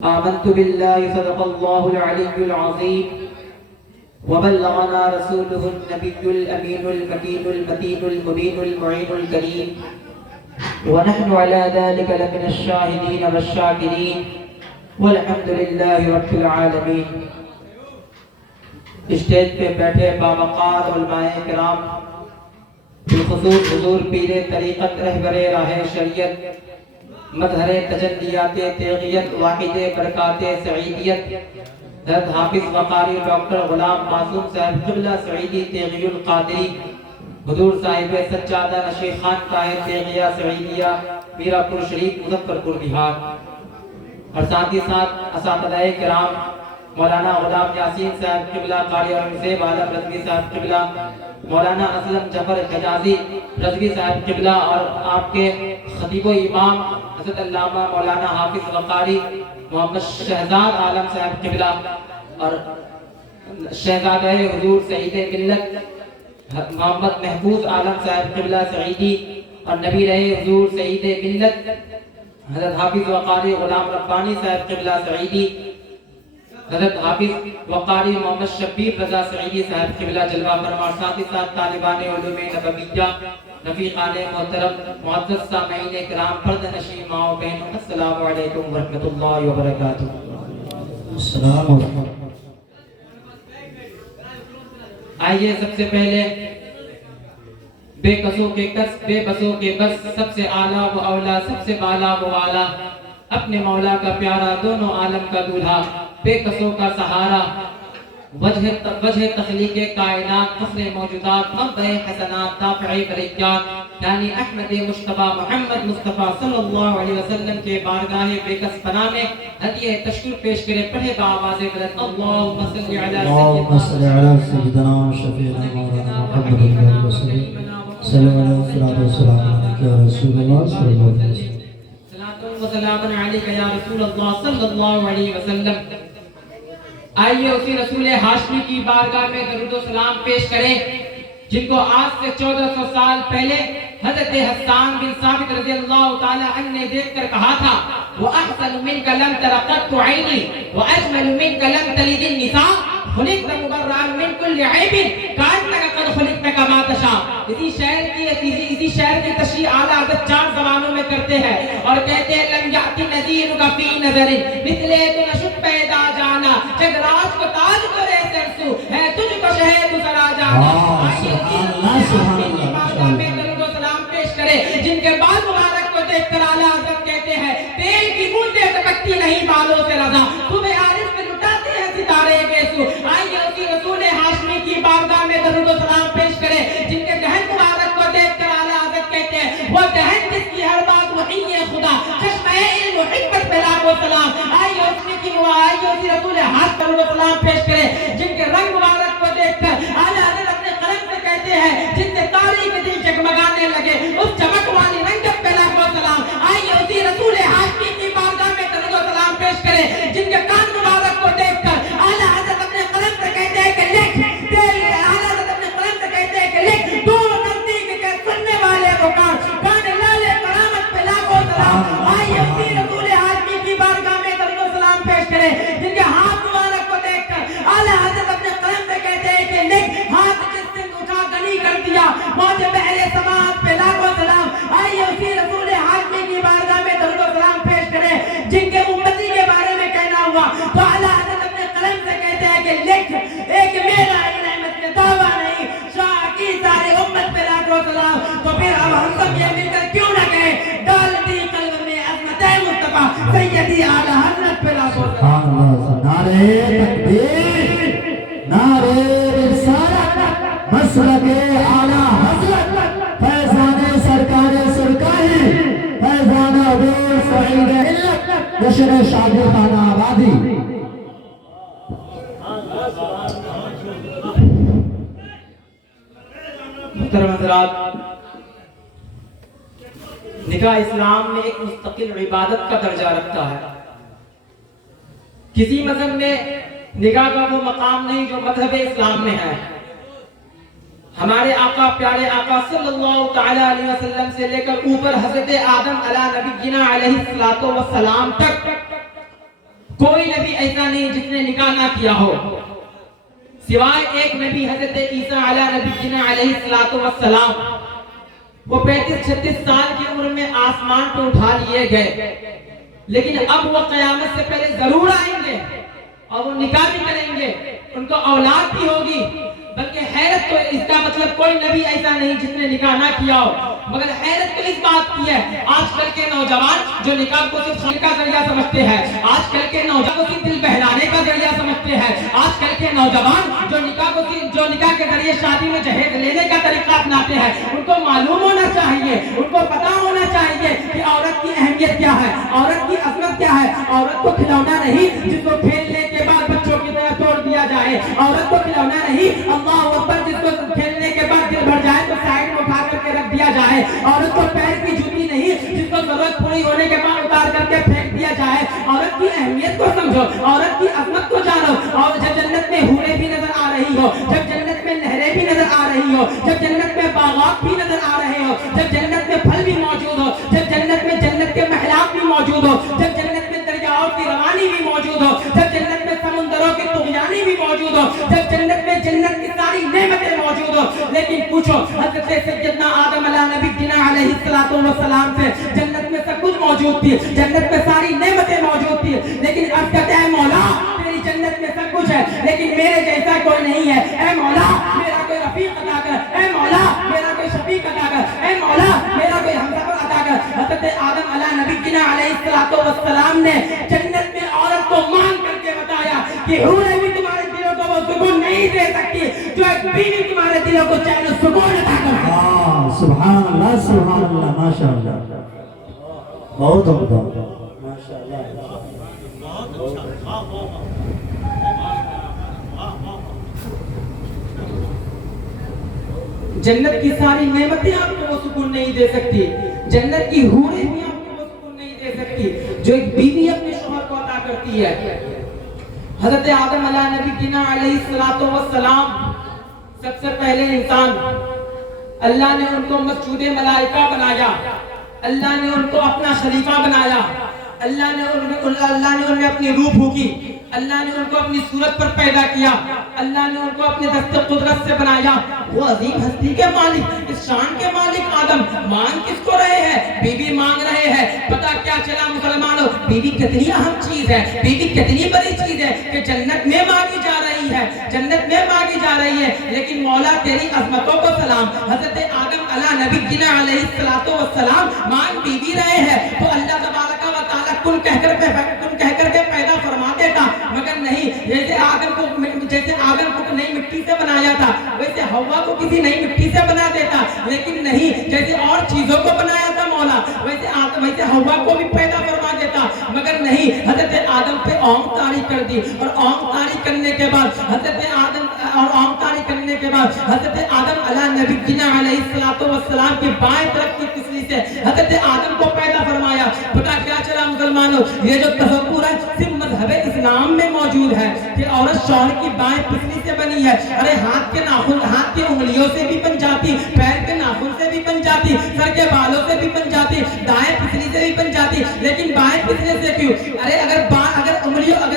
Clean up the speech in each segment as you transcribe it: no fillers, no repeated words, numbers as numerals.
آمنت بالله صدق الله العلي العظيم وبلغنا رسوله النبي الأمين المكين المتين المبين المعين الكريم ونحن على ذلك لمن الشاهدين والشاكرين والحمد لله رب العالمين. اسٹیج پہ بیٹھے باوقار علماء کرام، بالخصوص حضور پیر طریقت رہبر راہ شریعت، مظہر تجلیات تیغیت، واحد برکات سعیدیت، حضرت حافظ وقاری ڈاکٹر غلام معصوم صاحب قبلہ سعیدی تیغی القادری، حضور صاحب سجادہ نشیخ خان طاہر تیغیہ سعیدیہ میرا پور شریف مظفر پور بہار، اور ساتھ ہی ساتھ اساتذہ کرام مولانا غلام یاسین صاحب قبلہ قاری اورنگزیب عالم رضوی صاحب قبلہ، مولانا اسلم جعفر حجازی رضوی صاحب قبلہ، اور آپ کے خطیب و امام حضرت علامہ مولانا حافظ وقاری محمد شہزاد عالم صاحب قبلہ، اور شہزادہ حضور سعید ملت محمد محفوظ عالم صاحب قبلہ سعیدی، اور نبی رہے حضور سعید ملت حضرت حافظ وقاری غلام ربانی صاحب قبلہ سعیدی، حضرت حافظ وقاری محمد شبیر رضا سعیدی صاحب قبلہ جلوہ فرما، ساتھ ہی ساتھ طالبان علوم نبویہ، رفیقان محترم، معزز سامعین کرام، پردہ نشین ماں و بہنوں، السلام علیکم ورحمۃ اللہ وبرکاتہ. السلام علیکم. آئیے سب سے پہلے بے کسوں کے کس، بے بسوں کے بس، سب سے اعلیٰ و اولا، سب سے بالا و والا، اپنے مولا کا پیارا، دونوں عالم کا دولہا، بے کسوں کا سہارا، وجہ تخلیق کائنات، فخر موجودات، منبع حسنات، دافع بریات، یعنی احمد مجتبی محمد مصطفیٰ صلی اللہ علیہ وسلم کے بارگاہ بے کس پناہ میں ہدیہ تشکر پیش کرے. پڑھے بآواز بلند اللہم صلی علی سیدنا شفیعنا مولانا محمد علیہ وسلم صلی اللہ علیہ وسلم یا رسول اللہ صلی اللہ علیہ وسلم. وسلام علیکہ یا رسول اللہ صلی اللہ علیہ وسلم. آئیے اسی رسول ہاشمی کی بارگاہ میں درود و سلام پیش کریں جن کو آج سے 1400 سال پہلے حضرت حسان بن ثابت رضی اللہ تعالی عنہ نے دیکھ کر کہا تھا وَأَحْسَنُ مِنْكَ لَمْ تَرَ قَطُّ عَيْنِي وَأَجْمَلُ مِنْكَ لَمْ تَلِدِ النِّسَاءُ خُلِقْتَ مُبَرَّأً مِنْ كُلِّ عَيْبٍ كَأَنَّكَ قَدْ خُلِقْتَ كَمَا تَشَاءُ. اسی شعر کی تشریح اعلیٰ حضرت 4 زبانوں میں کرتے ہیں اور کہتے ہیں لم یأتی نذیرک فی نظر مثلے تو نشد پیدا جانا، جگ راج کو تاج کرے سرسو ہے تجھ کو شہد سرا جانا. میں درود و سلام پیش کرے جن کے بال مبارک کو دیکھ کر اعلیٰ حضرت کہتے ہیں تیل کی بوندیں ٹپکتی نہیں بالوں سے رضا، تمہیں عارف پہ لٹاتے ہیں ستارے گیسو. آئیے اسی رسول ہاشمی کی بارگاہ میں درود و سلام پیش کرے جن کے دہن مبارک کو دیکھ کر اعلیٰ حضرت کہتے ہیں وہ دہن جس کی ہر بات وحی خدا، چشمہ علم و حکمت پہ لاکھوں سلام. آئیے اسی رسول ہاش درود و سلام پیش کرے جن کے رنگ مبارک کو دیکھ کر اعلیٰ حضرت اپنے قلم سے کہتے ہیں جن سے تاریخ دل جگمگانے لگے اس چمک والی رنگت پہ لاکھوں سلام. آئیے اسی رسول ہاشمی کی بارگاہ میں درود و سلام پیش کرے جن کے کان مبارک کو دیکھ کر اعلیٰ حضرت اپنے قلم سے کہتے ہیں کہ لکھ، اعلیٰ حضرت اپنے قلم سے کہتے ہیں کہ لکھ دو نزدیک کے سننے والے کو کان لالے کرامت پہ لاکھوں سلام. آئیے اسی رسول ہاشمی کی بارگاہ میں درود و سلام پیش کرے جن کے ہاتھ مبارک کو دیکھ کر اعلیٰ حضرت اپنے قلم سے کہتے ہیں کہ لکھ ہاتھ جس دن اٹھا گنی کر دیا موج بحر سماعت پہ لاکھوں سلام. آئیے اسی رسول ہاشمی کی بارگاہ میں درود و سلام پیش کرے جن کے امتی کے بارے میں کہنا ہوا تو اعلیٰ حضرت اپنے قلم سے کہتے ہیں کہ لکھ ایک میرا رحمت میں دعویٰ نہیں شاہ کی ساری امت پہ لاکھوں سلام. تو پھر اب ہم سب یہ مل کر کیوں نہ کہیں ڈال دی قلب میں عظمت مصطفیٰ سیدی اعلیٰ حضرت پہ لاکھوں سلام. نعرے تکبیر، نعرے رسالت، مسلک اعلیٰ حضرت، فیضان سرکار سرکاری، فیضان حضور سعید علت، جشن شادی خانہ آبادی. محترم حضرات، نکاح اسلام میں ایک مستقل عبادت کا درجہ رکھتا ہے. کسی مذہب میں نکاح کا وہ مقام نہیں جو مذہب اسلام میں ہے. ہمارے آقا پیارے آقا صلی اللہ تعالی علیہ وسلم سے لے کر اوپر حضرت آدم علیہ نبینا علیہ الصلوۃ والسلام تک کوئی نبی ایسا نہیں جس نے نکاح نہ کیا ہو سوائے ایک نبی حضرت عیسیٰ علیہ السلام. وہ 35-36 سال کی عمر میں آسمان پہ اٹھا لیے گئے، لیکن اب وہ قیامت سے پہلے ضرور آئیں گے اور وہ نکاح بھی کریں گے، ان کو اولاد بھی ہوگی. بلکہ حیرت تو اس کا مطلب کوئی نبی ایسا نہیں جس نے نکاح نہ کیا ہو، مگر حیرت تو اس بات کی ہے آج کل کے نوجوان جو نکاح کو صرف خرچ کا ذریعہ سمجھتے ہیں، آج کل کے نوجوان کو صرف دل بہلانے کا ذریعہ سمجھتے ہیں، آج کل کے نوجوان جو نکاح کے ذریعے شادی میں جہیز لینے کا طریقہ اپناتے ہیں. ان کو معلوم ہونا چاہیے، ان کو پتا ہونا چاہیے کہ عورت کی اہمیت کیا ہے، عورت کی عظمت کیا ہے. عورت کو کھلونا نہیں جس کو کھیلنے کے بعد بچوں کی طرح توڑ دیا جائے، عورت کو کھلونا نہیں اللہ اکبر جس کو کھیلنے کے بعد دل بھر جائے تو سائڈ میں اٹھا کر کے رکھ دیا جائے. عورت کو پیر کی جوتی نہیں جس کو ضرورت پوری ہونے کے بعد اتار کر کے پھینک دیا جائے. عورت کی اہمیت کو سمجھو، عورت کی عظمت کو جانو. اور جب جنت میں حوریں بھی نظر آ رہی ہو، جب جنت میں نہریں بھی نظر آ رہی ہو، جب جنت میں باغات بھی نظر آ رہے ہو، جب جنت میں پھل بھی موجود ہو، جب جنت میں جنت کے محلات بھی موجود ہو، جب جنت میں دریاؤں کی روانی بھی موجود ہو، جب جنت میں سمندروں کی طغیانی بھی موجود ہو، جب جنت میں جنت کی ساری نعمتیں موجود ہو. لیکن پوچھو حضرت سیدنا آدم علیہ السلام سے جنت میں سب کچھ موجود تھی، جنت میں ساری نعمتیں موجود تھی، لیکن اب کہتے ہیں مولا تیری جنت میں سب کچھ ہے لیکن میرے جیسا کوئی نہیں ہے. اے مولا میرا کوئی رفیق عطا کر، اے مولا میرا کوئی شفیق عطا کر، اے مولا میرا کوئی ہمسفر عطا کر. حضرت آدم علیہ السلام نے جنت میں عورت کو مانگ کر کے بتایا کہ حوریں بھی تمہارے دلوں کو وہ سکون نہیں دے سکتی جو ایک بیوی تمہارے دلوں کو چین و سکون عطا کرے. سبحان اللہ ماشاء اللہ، بہت عمدہ ماشاء اللہ. جنت کی ساری نعمتیں آپ کو وہ سکون نہیں دے سکتی، جنت کی حوریں بھی آپ کو وہ سکون نہیں دے سکتی جو ایک بیوی اپنے شوہر کو عطا کرتی ہے. حضرت آدم علیہ السلام سب سے پہلے انسان، اللہ نے ان کو مسجود ملائکہ بنایا، اللہ نے ان کو اپنا خلیفہ بنایا، اللہ نے ان میں اپنی روح پھونکی، اللہ نے ان کو اپنی صورت پر پیدا کیا، اللہ نے ان کو اپنے دست قدرت سے بنایا. وہ عظیم ہستی کے مالک، اس شان کے مالک آدم مانگ کس کو رہے ہیں؟ بیوی مانگ رہے ہیں. پتا کیا چلا مسلمانوں، بیوی کتنی اہم چیز ہے، بیوی کتنی بڑی چیز ہے کہ جنت میں مانگی جا رہی ہے، جنت میں مانگی جا رہی ہے. لیکن مولا تیری عظمتوں کو سلام، حضرت آدم علیہ السلام مانگ بیوی رہے ہیں تو اللہ تبارک و تعالیٰ کن کہہ کر کے پیدا فرما دیتا، مگر نہیں. جیسے آدم کو نئی مٹی سے بنایا تھا ویسے ہوا کو کسی نئی مٹی سے بنا دیتا، لیکن نہیں. جیسے اور چیزوں کو بنایا تھا مولا ویسے ہوا کو بھی پیدا فرما دیتا، مگر نہیں. حضرت آدم پہ اونگ طاری کر دی اور اونگ طاری کرنے کے بعد حضرت آدم علیہ السلام کی بائیں طرف کی پسلی سے حضرت آدم کو پیدا فرمایا. پتا کیا چلا مسلمانوں، یہ جو تصور ہے صرف مذہب اسلام میں موجود ہے کہ عورت شوہر کی بائیں پسلی سے بنی ہے. ارے ہاتھ کی انگلیوں سے بھی بن جاتی، پیر کے ناخن سے بھی بن جاتی، سر کے بالوں سے بھی بن جاتی، دائیں پسلی سے بھی بن جاتی، لیکن بائیں پسلی سے کیوں؟ ارے اگر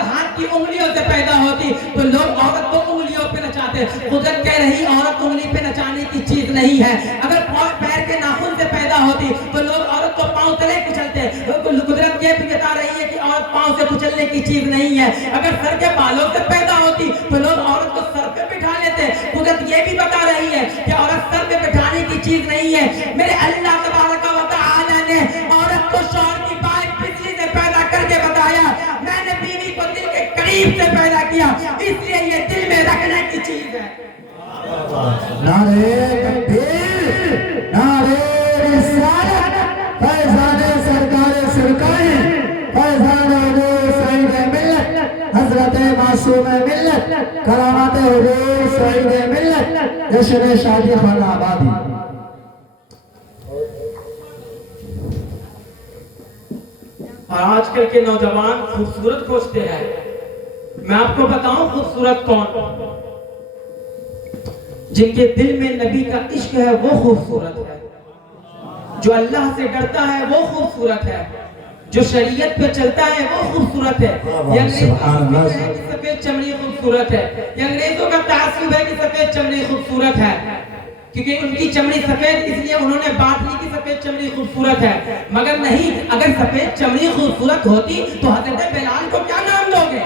ہاتھ کی انگلیوں سے پیدا ہوتی تو لوگ عورت کو انگلیوں پہ نچاتے. قدرت کہہ رہی عورت انگلی پہ نچانے کی چیز نہیں ہے. اگر پیر کے ناخن سے پیدا ہوتی تو لوگ عورت کو پاؤں تلے کچلتے. قدرت یہ بھی بتا رہی ہے کہ عورت پاؤں سے کچلنے کی چیز نہیں ہے. اگر سر کے بالوں سے پیدا ہوتی تو لوگ عورت کو سر پہ بٹھا لیتے. قدرت یہ بھی بتا رہی ہے کہ عورت سر پہ بٹھانے کی چیز نہیں ہے. میرے اللہ تبارک و تعالی نے عورت کو شوہر کی بائیں پسلی سے پیدا کر کے بتایا میں نے بیوی کو دل کے قریب سے پیدا کیا، اس لیے یہ دل میں رکھنے کی چیز ہے. نعرے تکبیر، نعرے رسالت، فیضان سرکار سرکار، فیضان حضور سعید ملت، حضرت معصوم ملت، کرامات حضور سعید ملت، جشن شادی خانہ آبادی. اور آج کل کے نوجوان خوبصورت کھوجتے ہیں. میں آپ کو بتاؤں خوبصورت کون؟ جن کے دل میں نبی کا عشق ہے وہ خوبصورت ہے، جو اللہ سے ڈرتا ہے وہ خوبصورت ہے. جو شریعت پہ چلتا ہے وہ خوبصورت ہے. یہ سفید چمڑی خوبصورت ہے. یہ انگریزوں کا تعصب ہے کہ سفید چمڑی خوبصورت ہے کیونکہ ان کی چمڑی سفید اس لیے انہوں نے بات لی کہ سفید چمڑی خوبصورت ہے. مگر نہیں, اگر سفید چمڑی خوبصورت ہوتی تو حضرت بلال کو کیا نام دو گے؟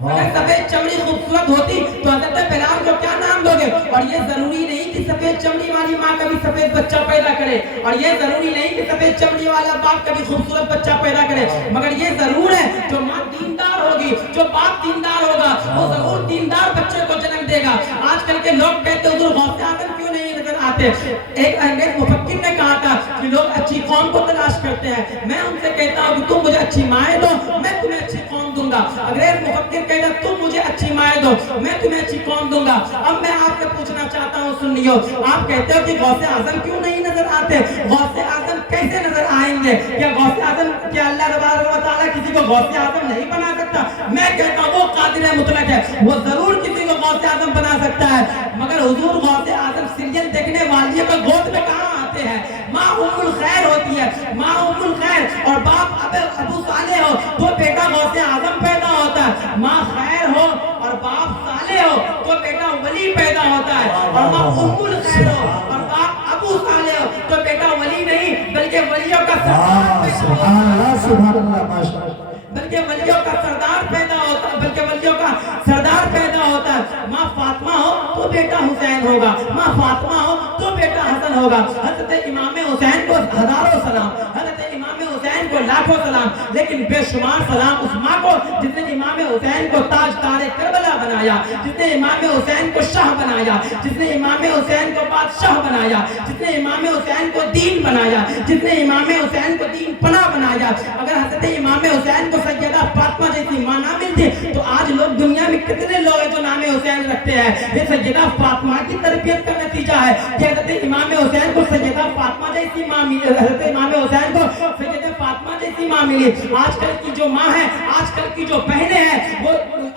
اگر سفید چمڑی خوبصورت ہوتی تو حضرت بلال کو کیا نام دو گے؟ اور یہ ضروری نہیں کہ سفید چمڑی والی ماں کبھی سفید بچہ پیدا کرے, اور یہ ضروری نہیں کہ سفید چمڑی والا باپ کبھی خوبصورت بچہ پیدا کرے, مگر یہ ضرور ہے جو ماں دیندار ہوگی, جو باپ دیندار ہوگا, وہ ضرور دیندار بچے کو جنم دے گا. آج کل کے لوگ کہتے حضور غوث اعظم کیوں نہیں نظر آتے؟ ایک انگریز مفکر نے کہا تھا کہ لوگ اچھی قوم کو تلاش کرتے ہیں. میں ان سے کہتا ہوں کہ تم مجھے اچھی مائیں دو, میں تمہیں اچھی قوم دوں گا. انگریز مفکر کہتا تم مجھے اچھی مائیں دو, میں تمہیں اچھی قوم دوں گا. اب میں آپ سے پوچھنا چاہتا ہوں, سنیو, آپ کہتے ہو کہ غوث اعظم کیوں نہیں نظر آتے؟ غوث اعظم کیسے نظر آئیں گے؟ کیا غوث اعظم, کیا اللہ تبارک و تعالیٰ کسی کو غوث اعظم نہیں بنا سکتا؟ میں کہتا ہوں وہ قادر مطلق ہے, وہ ضرور کسی کو غوث اعظم بنا سکتا ہے. مگر حضور غوث اعظم سیریل دیکھنے والیوں کا گود میں کہاں آتے ہیں؟ ماں ام الخیر ہوتی ہے, ماں ام الخیر, اور باپ ابو صالح ہو تو بیٹا غوث اعظم پیدا ہوتا ہے. ماں خیر ہو اور باپ صالح ہو تو بیٹا ولی پیدا ہوتا ہے. اور ماں ام الخیر ہو اور باپ ابو صالح ہو تو بیٹا ولی نہیں بلکہ ولیوں کا سردار پیدا ہوتا ہے, بلکہ ولیوں کا سردار پیدا ہوتا ہے. ماں فاطمہ ہو تو بیٹا حسین ہوگا, ماں فاطمہ ہو تو بیٹا حسن ہوگا. حضرت امام حسین کو ہزاروں سلام, حضرت امام حسین کو لاکھوں سلام, لیکن بے شمار سلام اس ماں کو جس نے امام حسین کو تاج تار کربلا بنایا, جس نے امام حسین کو شاہ بنایا, جس نے امام حسین کو بادشاہ بنایا, جس نے امام حسین کو دین بنایا, جس نے امام حسین کو دین پناہ بنایا. اگر حضرت امام حسین کو سیدہ فاطمہ جیسی ماں نہ ملتی تو آج لوگ دنیا میں کتنے لوگ ہیں جو نام حسین رکھتے ہیں. یہ سیدہ فاطمہ کی تربیت کا نتیجہ ہے کہ حضرت امام حسین کو سیدہ فاطمہ جیسی ماں ملی, حضرت امام حسین کو سیدہ فاطمہ جیسی ماں ملی. آج کل کی جو ماں ہے, آج کل کی جو بہنیں ہیں, وہ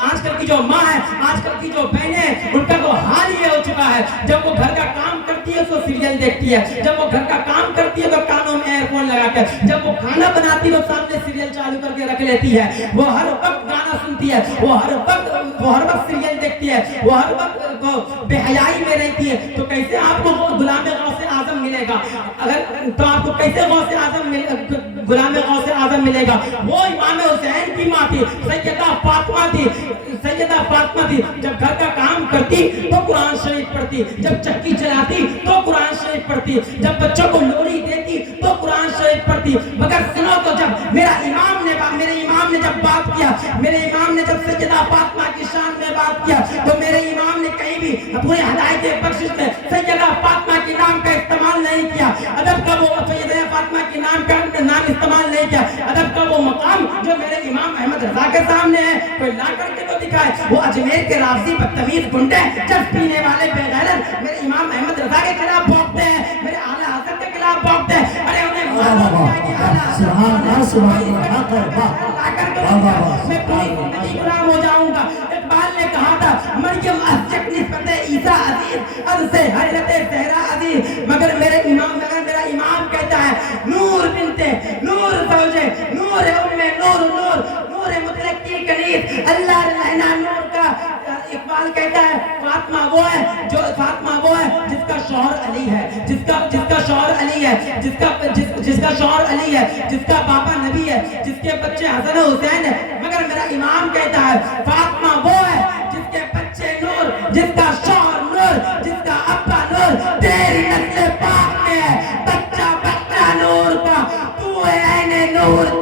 آج کل کی جو ماں ہے, آج کل کی جو بہنیں ہیں, ان کا تو حال یہ ہو چکا ہے, جب وہ گھر کا کام کرتی ہے تو سیریل دیکھتی ہے, جب وہ گھر کا کام کرتی ہے تو کانوں میں ایئر فون لگا کر, جب وہ کھانا بناتی ہے تو سامنے سیریل چالو کر کے رکھ لیتی ہے, وہ ہر وقت گانا سنتی ہے, وہ ہر وقت سیریل دیکھتی ہے, وہ ہر وقت بے حیائی میں رہتی ہے. تو کیسے آپ کو غلام غوث اعظم ملے گا؟ اگر تو آپ کو کیسے غوث اعظم غلام غوث اعظم ملے گا؟ وہ امام حسین کی ماں تھی, سیدہ فاطمہ تھی, سیدہ فاطمہ تھی. جب گھر کا کام کرتی تو قرآن شریف پڑھتی, جب چکی چلاتی تو قرآن شریف پڑھتی, جب بچوں کو لوری دیتی تو قرآن شریف پڑھتی. مگر سنو تو, جب میرے امام نے جب بات کیا, میرے امام نے جب سیدہ فاطمہ کی شان میں بات کیا, تو میرے امام نے کہیں بھی اپنی ہدایت بخشش میں سیدہ فاطمہ کے نام کا استعمال نہیں کیا. ادب کا وہ سیدہ فاطمہ کے نام کا استعمال نہیں کیا. ادب کا وہ مقام جو میرے امام احمد رضا کے سامنے ہے, کوئی لا کر کے تو دکھائے. وہ اجمیر کے رافضی بدتمیز گنڈے, چرس پینے والے بے غیرت میرے امام احمد رضا کے خلاف بھونکتے ہیں, میرے اعلیٰ حضرت کے خلاف بھونکتے ہیں. ارے انہیں میں پوری زندگی غلام ہو جاؤں گا. اقبال نے کہا تھا, مریم ازجک نسبت عیسیٰ عزیز, از سے حضرت زہرا عزیز. مگر میرا امام کہتا ہے, نور بنتے نور زوجے نور ام نور نور نور مطلق کی کنیز, اللہ رہنا نور کا. اقبال کہتا ہے فاطمہ وہ ہے جس کا شوہر علی ہے, جس کا شوہر علی ہے, جس کا شوہر علی ہے, جس کا باپا نبی ہے, جس کے بچے حسن و حسین ہے. مگر میرا امام کہتا ہے فاطمہ وہ ہے جس کے بچے نور, جس کا شوہر نور, جس کا ابا نور. تیری نسل پاک میں ہے بچہ نور کا, تو ہے عین نور.